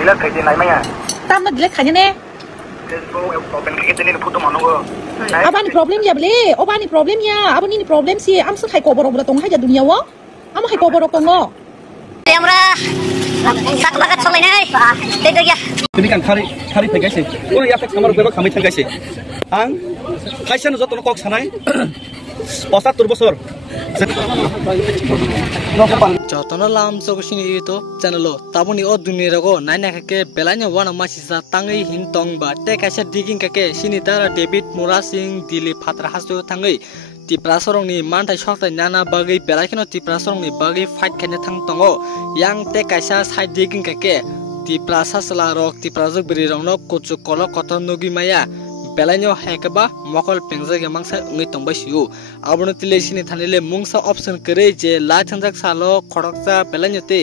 Dila kai din nai mai ya. Tam na dilek khanya ne. Open kai din ni photo manu go. Abani problem ya ble. Obani problem ya. Abani ni problem si am sa khai ko borok bla tong ha ya dunia wo. Am khai ko borok tong ngo. আমরা সাত লাখ চলে নাই এই তো তুমি কান খারি খারি ফেগাইছে ওই ইয়াতে আমার বেবা খামি থাকাইছে আং খাইছানো যত কক সানাই 75 বছর যতন লাম চগসিনি তো চ্যানেলো তাবনি ও দুনিয়া রগো নাইনা কাকে বেলানি ওয়ানা মাসিসা তাঙ্গই হিন তং বা তে কাইসা দিগিং কাকে সিনি তারা ডেভিড মুরা সিং দিলি ফাত্রা Hasu থাঙ্গই Tiprasarongni mantai shoktai nana bagi belakino tiprasarongni bagi fight kene thang tongo yang te kaisa side digging kake tiprasa salarok tiprasuk birirongno kuchu kolo koton nugi maya belanyo hekaba mokol pengja gemangsa ngi tongbai siu abono tilesini thanile mungsa option kare je la thanjak salo khoroksa belanyo te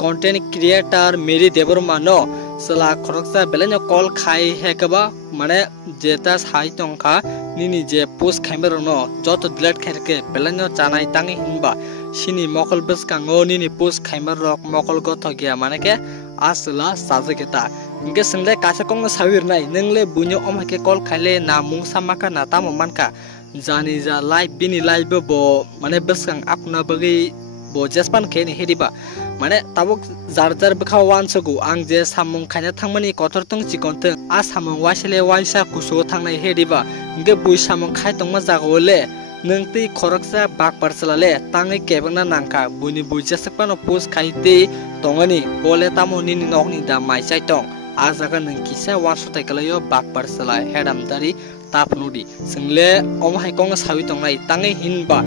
content creator meri devor mano sala khoroksa belanyo call khai hekaba mane jeta sai tongka nini je post khaimerno joto delete khairke belanyo chanai tangi hinba sini mokol beskango nini post khaimer rok mokol gothogia maneke asla sajeketa inge single kasa kong sawir nai nengle bunyo omhake call khaile na mungsa maka na tamo manka jani ja live bini live bo mane beskang apna bagi bo jaspan kheni hediba mane tabuk jar bkha wan sagu ang je samung khaina thangmani kotor tung chikonteng a samung wasile waisa kuso thangnai hediba inge bui samung khai tongma jagole nengti khoroksa bak parsalale tangai kebangna nangka buni bujasakpano post khaite tongani bole tamoni ni nokni da mai chai tong ajaga nengkisa wansotai kalayo bak parsala hedam dari tapnudi single omhai kong sawi tongnai tangai hinba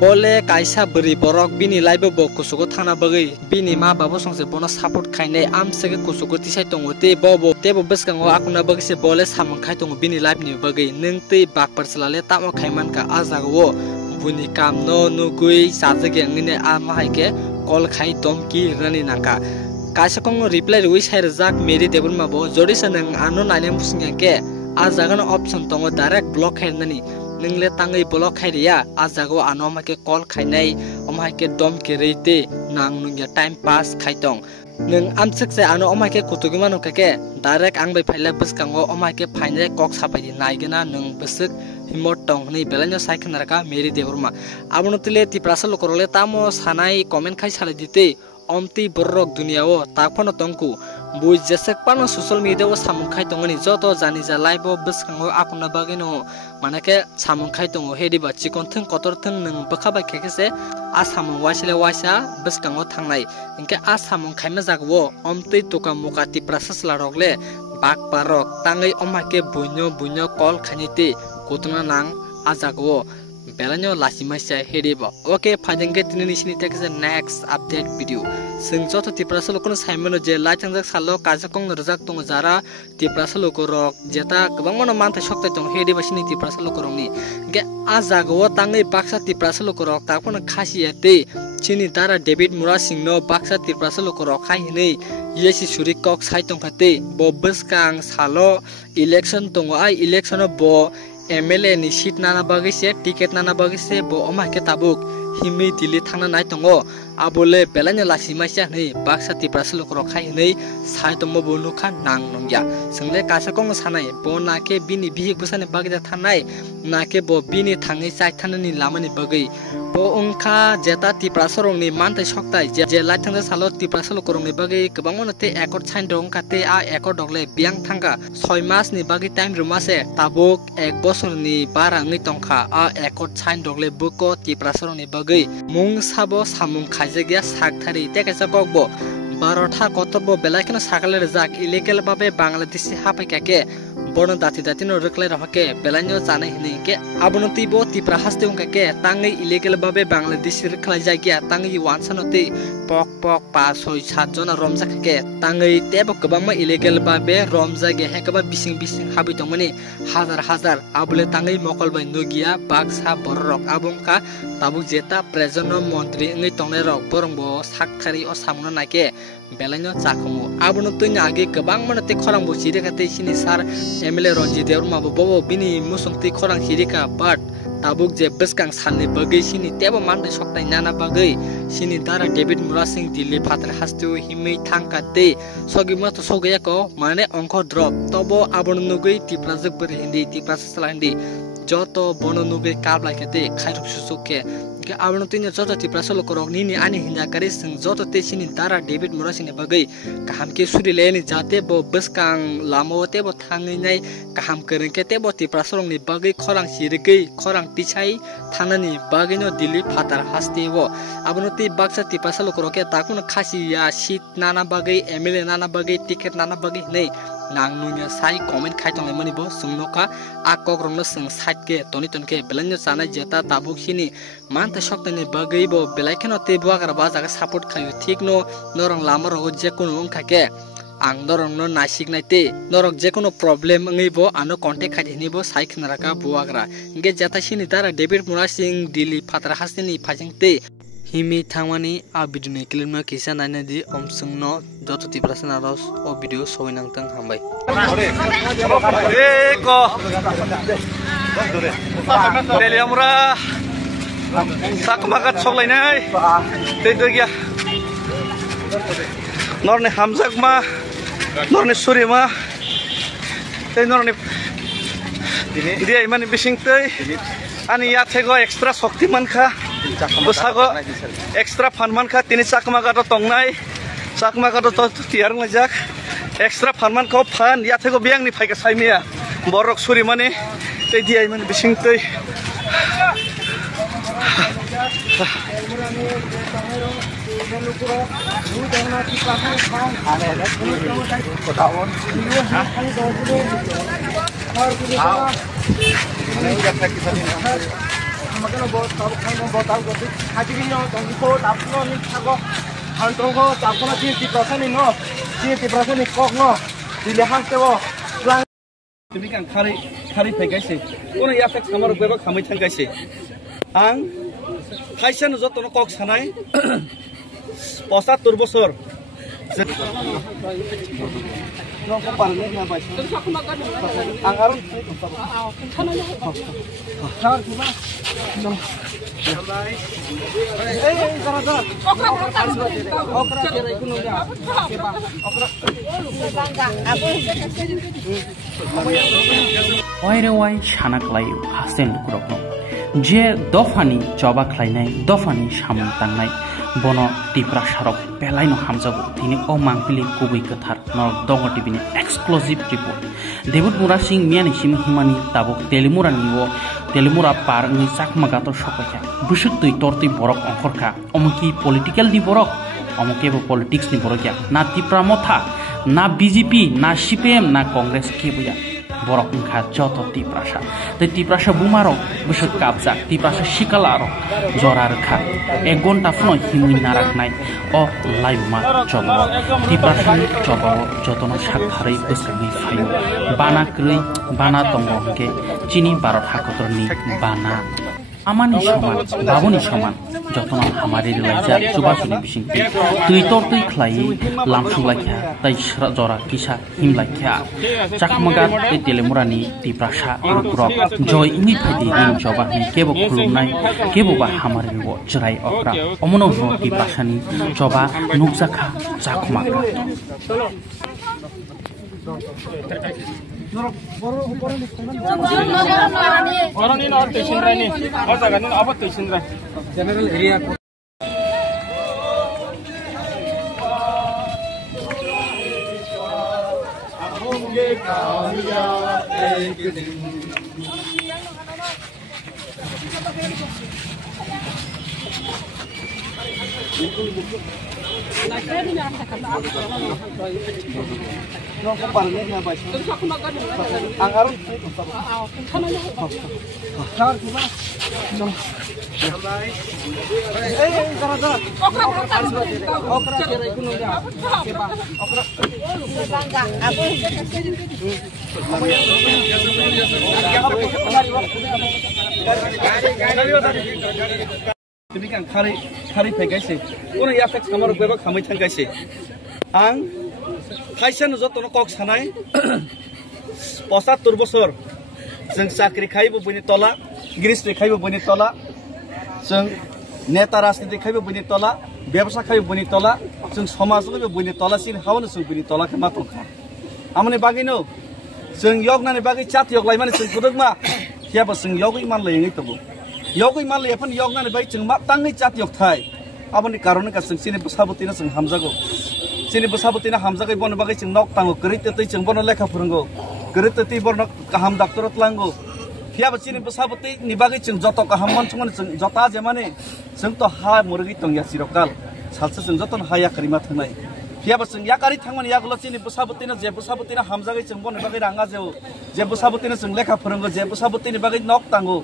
bole kaisa beri borok bini live bo kusugo thana bagi bini ma babo songse bono support khainai amsege kusugo tisai tongote bobo tebo beskango akuna bagi se bole samang khai tongo bini live ni bagi nengtei bak parsalale tamo khaiman ka ajago buni kam no nugui sajege ngine amhaike kol khai tomki rani nangka kaisa kong reply rui sai jak meri debul mabo jodi sanang ano naine musingya ke ajaga option tongo direct block khainani ningle tangai block khairia ajago anomake call khainai omhake dom ke reite nang nungya time pass khaitong nung amsek se ano omhake kutugi mano kake direct angbai phaila buskango omhake phaine kok sapai naigena nung busuk himot tong nei belanyo saikhnaraka meri deurma abonotile tiprasal korole tamo sanai comment khai sala dite omti borok duniao takphono tongku bui jesek pano social media o samung khai tongani joto jani ja live o buskango akuna bagino manake samung khai tongo hediba chikon thung kotor thung nung bakhabai khekese a samung wasile wasa buskango thangnai inke a samung khaima jagwo omti toka muka tiprasas larokle bak parok tangai omake bunyo call khanite kotuna nang ajagwo belanyo lasimasa hediba okay phajengge tinini sini tekse next update video sing joto tiprasal kono saimono je laitangjak salo kajakong rojak tong jara tiprasal korok jeta kabangmono mantha soktai tong hediba sini tiprasal korongni ge ajagwo tangai baksa tiprasal korok takpono khasiate chini dara david mura singno baksa tiprasal korok khai hinei yesi suri kok sai tong khate bo buskang salo election tong ai election bo MLA ni seat nana bagi se ticket nana bagi se bo omake tabuk himi dili thangna nai tongo abole belanya lasimasa nei baksa tiprasal korok khai nei sai tomo bonu kha nang nongya single kasa kong sanai bo nake bini bihik busane bagi da thanai nake bo bini thangai sai thanani lamani bagi bo ongkha jeta tiprasarong ni mantai soktai je laithangja salo tiprasal korong ni bagi kabangmono te ekor chain dong kate a ekor dogle biang thanga 6 mas ni bagi time rumase tabuk 1 bosor ni bara ngi tongkha a ekor chain dogle buko tiprasarong ni bagi mung sabo samung khajegya sakthari te kaisa kokbo 12টা কর্তব্য বেলাকেনো সাকালের জাক illegal ভাবে বাংলাদেশি হাপাই কাকে বড় দাতি no রকলাই রহকে বেলানো জানাই হিনেকে আবনতিবো তিপ্রা হাসতে উনকাকে তাঙ্গই illegal ভাবে বাংলাদেশি রকলাই জায়গা তাঙ্গই ওয়ানসানতে পক 5 6 7 জন রমজাকে তাঙ্গই তেব গবাংমা illegal ভাবে রমজাগে হেকবা বিসিং হাবি তংমানি হাজার আবলে তাঙ্গই মকলবাই নগিয়া বাগসা বড়রক আবংকা তাবুক জেতা প্রেজেন্ট মন্ত্রী ngei tongnai rok borongbo sakthari o samuna naike belanyo chakhumu abono tuina age gabang manate khorang bo chirika te sini sar MLA Ronji Deurma bo bini musungti khorang chirika but tabuk je beskang sanni bagai sini tebo mande soktai nana bagai sini dara David Mura Singh Delhi patra hastu himei thangkate sogima to sogaya ko mane ongko drop tobo abon nugai tiprajak ber hindi tiprajak salandi joto bono nugai kabla kete khairuk susuke ke abon tinya joto tiprasolo korok ni ani hinja kare sing joto te sini dara David Mura Singh bagai kaham ke suri leni jate bo beskang lamo tebo thangai nai kaham keren ke tebo tiprasolong ni bagai khorang sirgai khorang tichai thanani bagai no Delhi patra hastewo abonoti baksa tipasalo koroke takun khasi ya sit nana bagai MLA nana bagai ticket nana bagai nei nang nunya sai comment khai tong lemani bo sungnoka akok rongno sung site ke toni tonke belanyo sana jeta tabuk sini manta shoktani bagai bo belaikeno te buagar bajaga support khayo thik no norong lama rogo je kono ongkhake ang norong no nasik naite norok je kono problem ngai bo ano contact khai ni bo sai khnaraka buagra nge jeta sini dara David Mura Singh Delhi patra hasini phajingte himi thangmani a video ni clip kisa naina di omsungno joto tiprasana ros o video soinang tang hambai eko Delhi Mura sakmagat soklainai teidogia norne hamjakma norne surima tei norne dia imani bisingtei ani yathego extra shaktiman kha busago extra fanman kha tini sakma gato tongnai sakma gato to tiarng lajak extra fanman ko fan yathego biang ni phaika saimia borok suri mane tei dia imani bisingtei Makanya buat tahu kan buat tahu gitu. Haji ini yang tunggu tahu no ni aku hantung ko tahu na sih tiprasan ini no, sih tiprasan ini kok no, dilihat tuh. demikian kari pegaise kono ya fek samar beba khamai thangkaise ang khaisa no jotono kok sanai 75 bosor noko parne na baisa ang aron Wai sanak layu hasen kurokno je dofani coba khlainai dofani samung tangnai bono tipra sarok pelaino hamjago tini o mangpili kubui kathar no dongo tv ni exclusive report David Mura Singh miani sim himani tabuk telimura niwo telimura par ni sakma gato sokaya busuk tui torti borok ongkorka omuki political di borok omuke bo politics ni borok ya na tipra motha na BJP na CPM na Congress ke buya borok ungkha joto tiprasa bumarok busuk kabjak tiprasa shikalaro jorar kha 1 ghonta phno himui naraknai o laima jobo tiprasa jobo jotono sakharai buskangi phayo bana krui bana tongongke chini barot hakotorni bana amani saman babuni saman jotono hamari laija subasuni bisingti tui tor tui khlai lamsung laikha tai sra jora kisa him laikha chakmagat te telemurani tiprasa rukrok joy ini phadi rin joba ni kebo khulumnai kebo ba hamari wo chrai okra omono no tiprasani joba nukjakha chakmagat orang ini orang tersindra ini, orang jaga ini apa tersindra? General area. noko parne na baisa ang aron demikian kari pegaise kono ya fek samar beba khamai thangkaise ang khaisa no jotono kok sanai 75 bosor जों साख्रि खाइबो बनि तला गिरिस्ट्रि खाइबो बनि तला जों नेता राजनीति खाइबो बनि तला व्यवसाय खाइबो बनि तला जों समाजलबो बनि तला सिन हावनो जों बनि तला के मा तंखा आमने बागिनो जों यगनानि बागै चात यग लाइमाने जों गुदुंमा हियाबो जों यगै मानलै यङै तबो यगै मानलै एफन यगनानि बागै जों मा ताङै चात यग थाय आबनि कारणे का जों सिनि बसाबतिना जों हामजागौ सिनि बसाबतिना हामजागै बन बागै जों नक ताङो गरितै जों बन लेखा फोरोंगौ गरितै बन गाहाम डाक्टर तलांगौ हियाबो सिनि बसाबति नि बागै जों जत गाहाम मनसमन जों जता जेमाने जों तो हा मुरगि तंया सिरकाल सालसे जों जतन हाया करिमा थांनाय हियाबो जों याकारि थांमोन यागल सिनि बसाबतिना जे बसाबतिना हामजागै जों बन बागै राङा जे बसाबतिना जों लेखा फोरोंगौ जे बसाबतिनि बागै नक तांगौ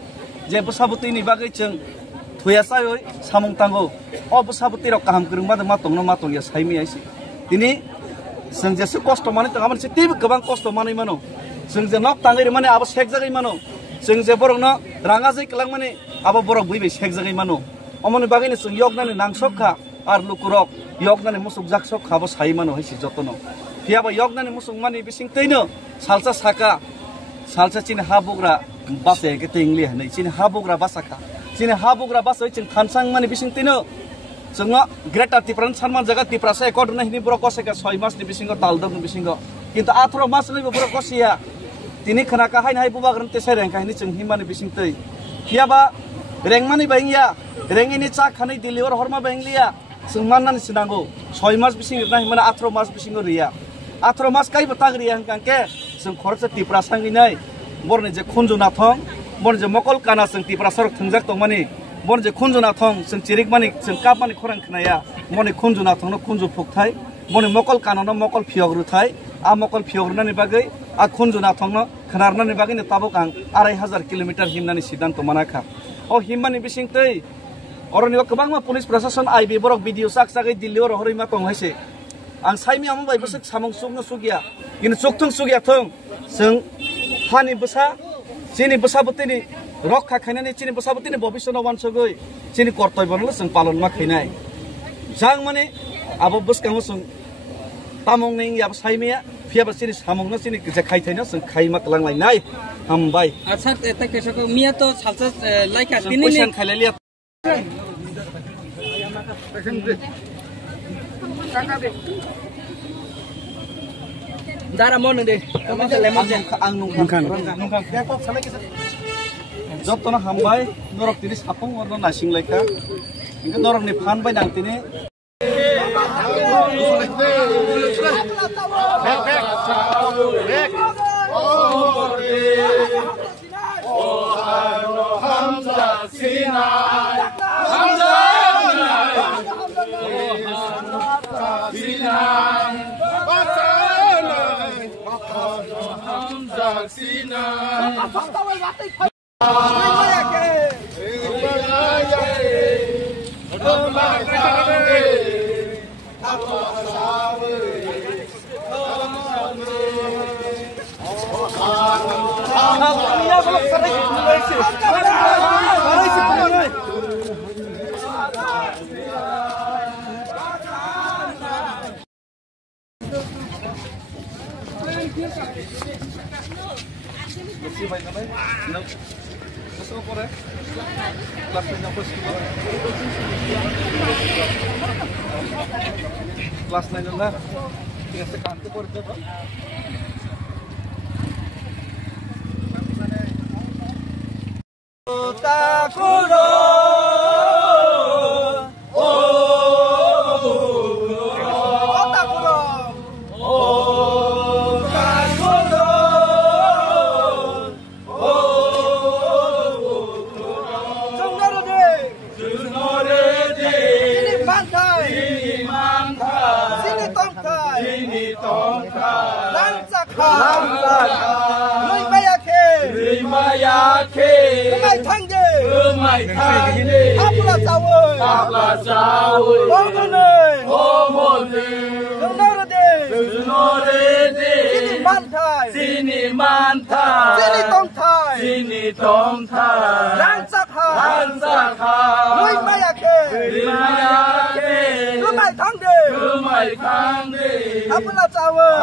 जे बसाबतिनि बागै जों थुयासाय सामं तांगौ अ बसाबतिराव गाहाम गोरोंबा मा तंनो मा तंया साइमि आइसि दिनै जों जेसे खस्थ' माने तांगामोन से तेबो गोबां खस्थ' माने मानो जों जे नक तांगै माने आबो सेक जागै मानो जों जे बरंनो राङा जै कलां माने आबो बरक बैबे सेक जागै मानो अमनि बागैनो जों यगनानि नांसखा आर लुकुरक यगनानि मुसुक जाकसक खाबो साइ मानो हाइसि जतनो हियाबो यगनानि मुसुक माने बिसिं तैनो सालसा साका सालसा चिन हा बुग्रा बासे के तेंलि हनै चिन हा बुग्रा बासाखा चिन हा बुग्रा बासै चिन थानसां माने बिसिं तैनो जोंनो ग्रेटर तिप्रान सानमान जागा तिप्रासे एकड नहिनि ब्र कसेका 6 मासनि बिसिंगो तालदों बिसिंगो किन्तु 18 मास नैबो ब्र कसिया तिनि खनाका हाय बुबाग्रन तेसे रेंखायनि जों हिमानि बिसिं तै हियाबा रेंमानि बायिया रेंगिनि चा खानै दिलिवर हरमा बायिया जों माननानै सिनांगौ 6 मास बिसिं नाहि माने 18 मास बिसिंगो रिया 18 मास काइबो तागरिया हंकांके जों खरसे तिप्रा सांगिनाय बरनि जे खुनजुना थं बरनि जे मकल काना जों तिप्रा सरक थंजाक तंमानि बन जे खुनजुना थं जों चिरिक मानि जों काप मानि खरां खनाया मनि खुनजुना थंनो खुनजु फुकथाय मनि मकल कानानो मकल फियग्रुथाय आ मकल फियग्रुनानि बागै आ खुनजुना थंनो खनारनानि बागैनो ताबुक आं 2500 किलोमीटर हिमनानि सिद्धांत मानाखा अ हिममानि बिसिं तै अरनिव गोबां मा पुलिस प्रशासन आइबि बरक भिडिअ साकसागै दिल्ली और हरैमा तंहायसे आं साइमि आमो बाय बसक सामं सुगनो सुगिया किन चोकथों सुगिया थों जों हानि बसा जेनि बसाबतिनि रक्षा खायनानै चिनि बसाबतिनि भबिष्यनो वानसगै चिनि कर्तव्यनो जों पालन मा खायनाय जां माने आबो बसकांगो जों तामं नै याब साइमिया फियाबा चिनि सामंनो चिनि जे खायथायनो जों खायमा कलांलायनाय हामबाय आच्छा एता केसको मिया तो सालसा लाइका तिनि पैसा खायलायलिया दारा मन दे कमासे लेमन जे आं नंखां केकक सालाय गेसे जतनो हामबाय नरक तिनि सापं अरनो नासिंलायखा इनका नरकनि फान bye नांतिनि Kelas 9 lah. Tinggal sekantu por itu. Takuro.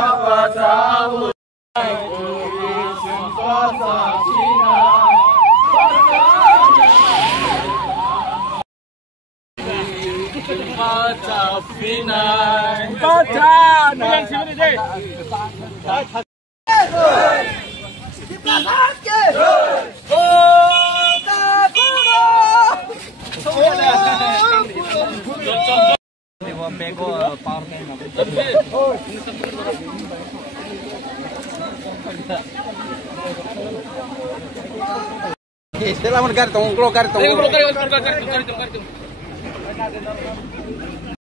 Apa Selamat garis tong, garis tong.